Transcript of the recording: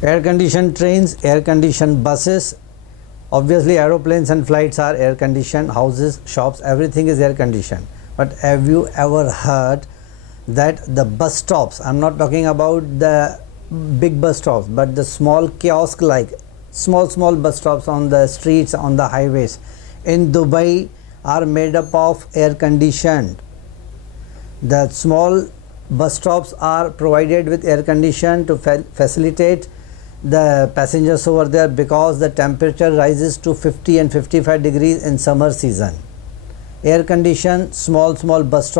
Air conditioned trains, air conditioned buses. Obviously aeroplanes and flights are air conditioned, houses, shops, everything is air conditioned. But have you ever heard that the bus stops, I'm not talking about the big bus stops, but the small kiosk like small bus stops on the streets, on the highways in Dubai are made up of air conditioned. The small bus stops are provided with air condition to facilitate the passengers over there, because the temperature rises to 50 and 55 degrees in summer season. Air conditioned small bus stops